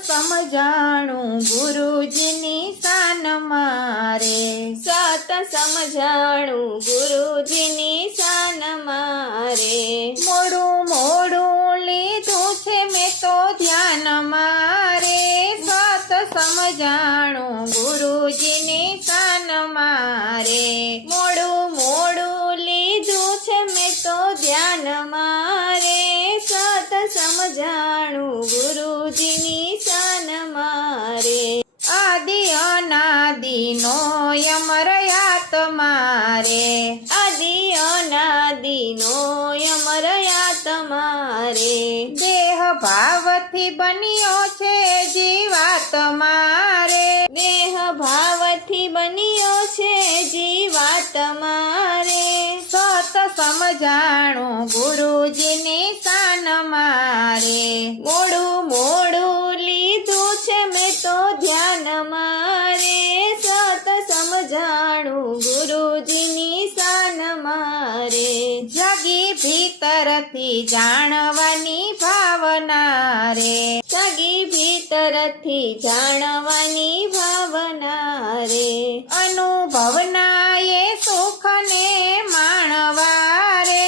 સમજાણું ગુરુજીની શાન મારે, સત સમજાણું ગુરુજીની શાન મારે, મોડું મોડું લીધું છે મેં તો ધ્યાન મારે, સત સમજાણું ગુરુજીની શાન મારે, મોડું મોડું લીધું છે મેં તો ધ્યાન મારે, સત સમજાણું ગુરુજીની શાન મારે, આદિ અનાદિનો અમર યાત મારે, આદિ અનાદિનો અમર યાત મારે, દેહ ભાવથી બન્યો છે જીવાત મારે, દેહ ભાવથી બન્યો છે જીવાત મારે, સત સમજાણું ગુરુજીની શાન મારે, મોડું મોડું લીધું છે મેં તો ધ્યાન મારે, સત સમજાણું ગુરુજીની શાન મારે, જગી ભીતરથી જાણવાની ભાવના રે, સગી ભીતરથી જાણવાની ભાવના રે, અનુભવના એ સુખને માણવા રે,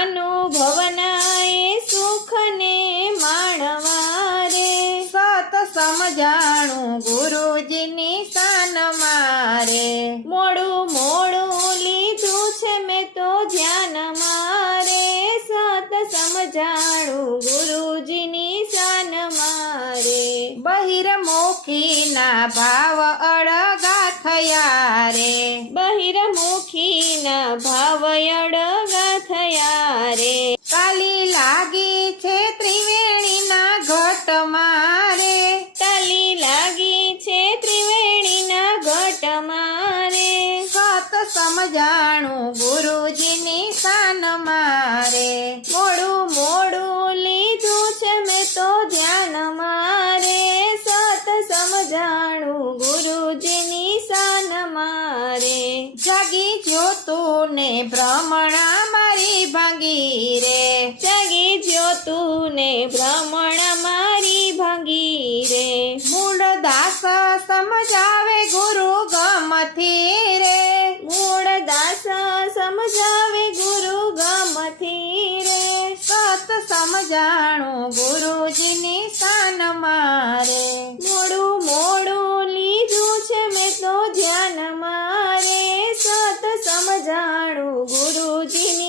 અનુભવના એ સુખને માણવા રે, સત સમજાણું ગુરુજીની શાન મારે, મોડું મોડું લીધું છે મેં તો ધ્યાન મારે, સત સમજાણું ગુરુજીની શાન મારે, બહિર્મુખીના ભાવ અળગા થયા રે, બહિર્મુખીના ભાવ અડગા થયા રે, કાલી લાગી છે ત્રિવેણીના ઘટ મારે, તાલી લાગી છે ત્રિવેણીના ઘટ મારે, સત સમજાણું ગુરુજીની શાન મારે, મોડું મોડું લીધું છે મેં તો ધ્યાન મારે, સત સમજાણું ગુરુજીની શાન મારે, જાગી જ્યોતું ને ભ્રમણા મારી ભાંગી રે, જાગી જ્યોતું ને ભ્રમણ મારી ભાંગી રે, મૂળ દાસ સમજાવે ગુરુ ગમથી રે, મૂળ દાસ સમજાવે ગુરુ ગમથી રે, સત સમજાણું ગુરુજીની શાન મારે, મોડું મોડું લીધું છે મેં તો ધ્યાન મારે, સત સમજાણું ગુરુજીની